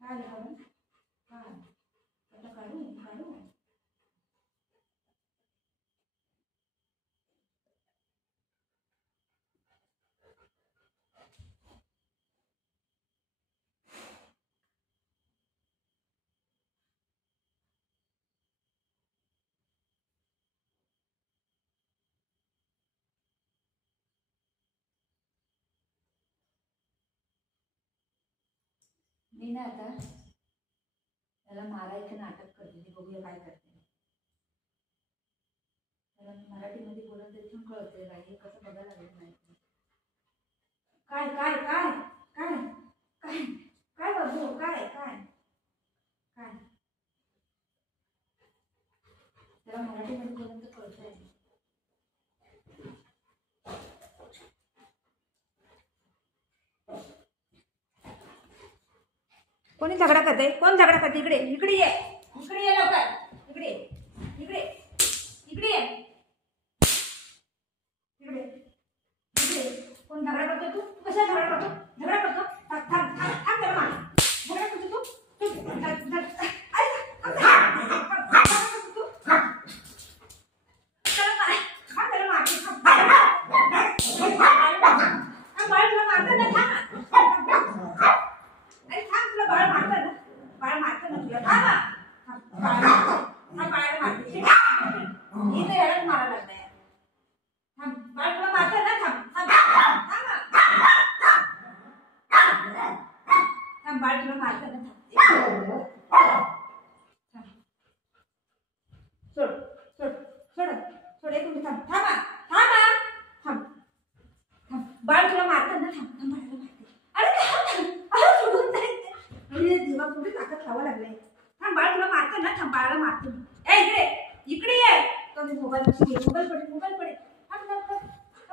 काय काढून काय आता काढू काढू मी ना आता त्याला मारायचं नाटक करते ते बघूया काय करते त्याला मराठीमध्ये बोलत तरी पण कळतंय काय हे कसं बघायला लागलं नाही काय काय काय काय काय काय बघू काय काय काय त्याला मराठीमध्ये बोलत तर कळतंय कोणी झगडा करते कोण झगडा करते इकडे इकडे ये लवकर इकडे इकडे इकडे ये इकडे इकडे कोण झगडा करतो तू कशा झगडा करतो थांब थांब थांब थांब त्याला मार झगडा करतो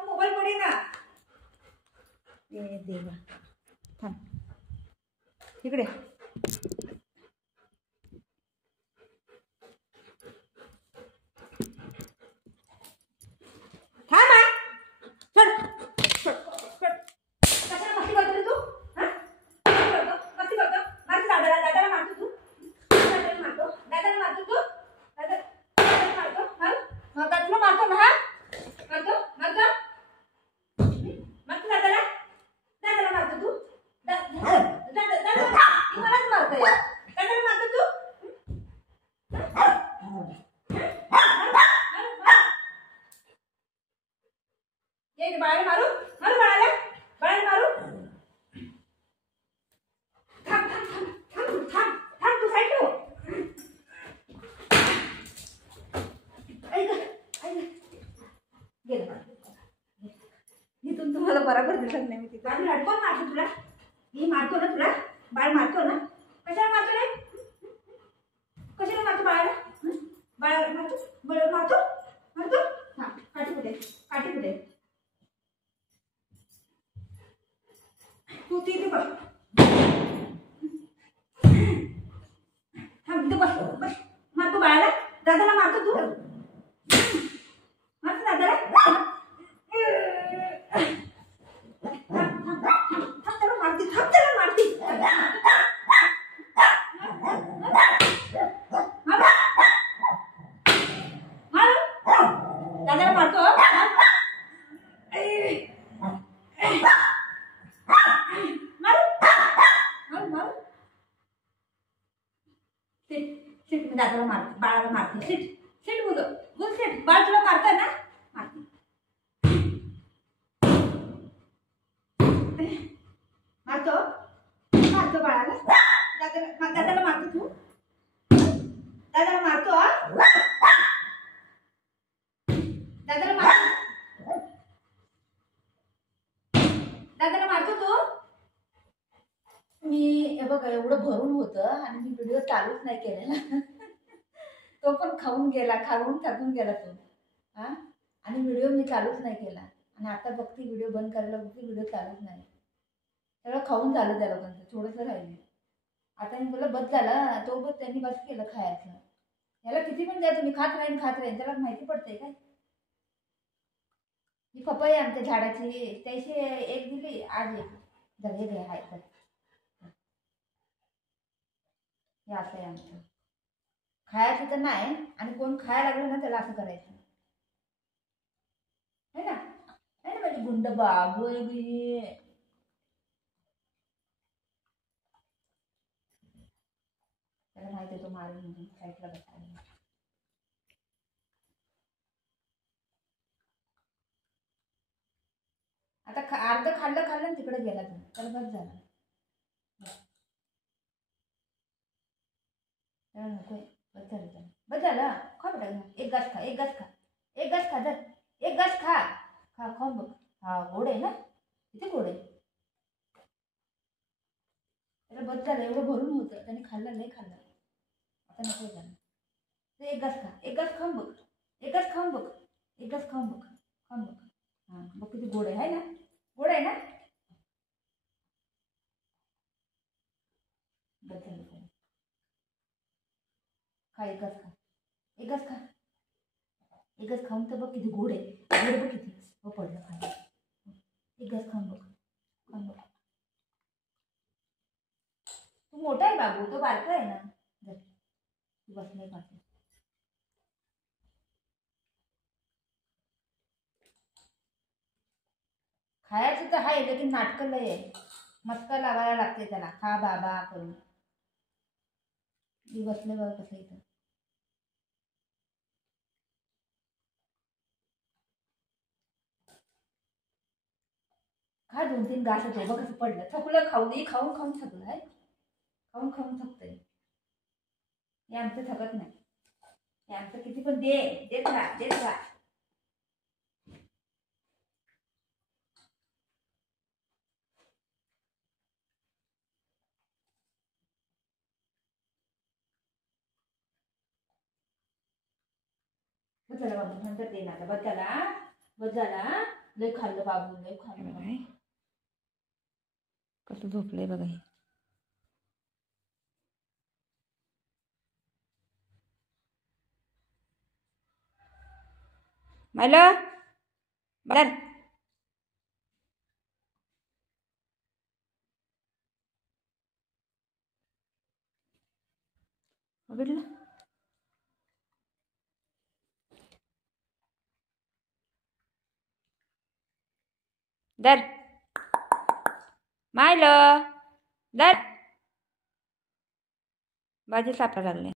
मोबाईल पडे ना देवा थांब इकडे इथून तुम्हाला बरोबर दिसत नाही मी तिथे आणि हटकून मारतो तुला मी मारतो ना तुला बाळ मारतो ना कशाला मारतो रे कशाला मारतो बाळाला बाळाला मारतो बळ मारतो मारतो हा काठी कुठे तू तिथे बस थांब इथे बस बस मारतो बाळाला दादाला मारतो तू मारतो दादाला दादाला मारते बाळाला मारते सीट बोल सीट बाळ तुला मारतंय ना मारते मारतो बाळाला दादाला मारतो तू दादाला मारतो दादाला मारतो तू मी हे बघ एवढं भरून होतं आणि मी व्हिडिओ चालूच नाही केलेला तो पण खाऊन टाकून गेला तो हा आणि व्हिडिओ मी चालूच नाही केला आणि आता बघते व्हिडिओ बंद करायला बघते व्हिडिओ चालूच नाही सगळं खाऊन झालं त्याला पण थोडंसं राहिलं आता मी बोला बस झाला तो बस त्यांनी बस केलं खायचं याला किती पण द्या तुम्ही खात राहीन त्याला माहिती पडतंय काय ही पपई आमच्या झाडाची त्याची एक दिली आज एक धगे घे हाय हे असं आहे आमचं. खायचं तर नाही, आणि कोण खायला लागलं ना त्याला असं करायचं, है ना, है ना माझी गुंड बाबू आहे बाई. त्याला माहिती आहे तो मारून म्हणून साईडला बसला. आता अर्ध खाल्लं खाल्लं तिकडे गेला तो, त्याला बस झालं. त्याला नकोय, बस झालं त्याला, बस झालं. खा बेटा, एक घास खा, एक घास खा, एक घास खा, धर एक घास खा, खा खाऊन बघ. हा गोड आहे ना, किती गोड आहे. त्याला बस झालं, एवढं भरून होतं त्याने खाल्लं, नाही खाल्लं, आता नको झालं. ते एक घास खा, एक घास खाऊन बघ, एक घास खाऊन बघ, एक घास खाऊन बघ, खाऊन बघ. हां बघ किती गोड आहे ना, गोड आहे ना. बस झालं त्याला. खा एक घास खा, एक घास खा, एक घास खाऊन तर बघ किती गोड आहे, गोड बघ किती. हो पडलं खायला, एक घास खाऊन बघ, खाऊन बघ. तू मोठा आहे बाबू, तो बारका आहे ना. तू बस नाही खाते. खायचं तर आहे, लेकिन नाटकं लय आहे, मस्का लावायला लागते त्याला, खा बाबा करून. मी बसले बघ कसं इथं. खा 2-3 घास होते बघ कसं पडलं, थकलं खाऊन, खाऊन खाऊन थकलं आहे, खाऊन खाऊन थकतंय. हे आमचं थकत नाही, हे आमचं किती पण दे, देत राहा देत राहा. बस झाला बाबू, नंतर दे ना आता, बस झाला, बस झाला. लय खाल्लं बाबू, लय खाल्लं. कसं झोपलंय बघा हे. मायला बर बघितलं. दर मायलं दर, भाजी सापडा लागले.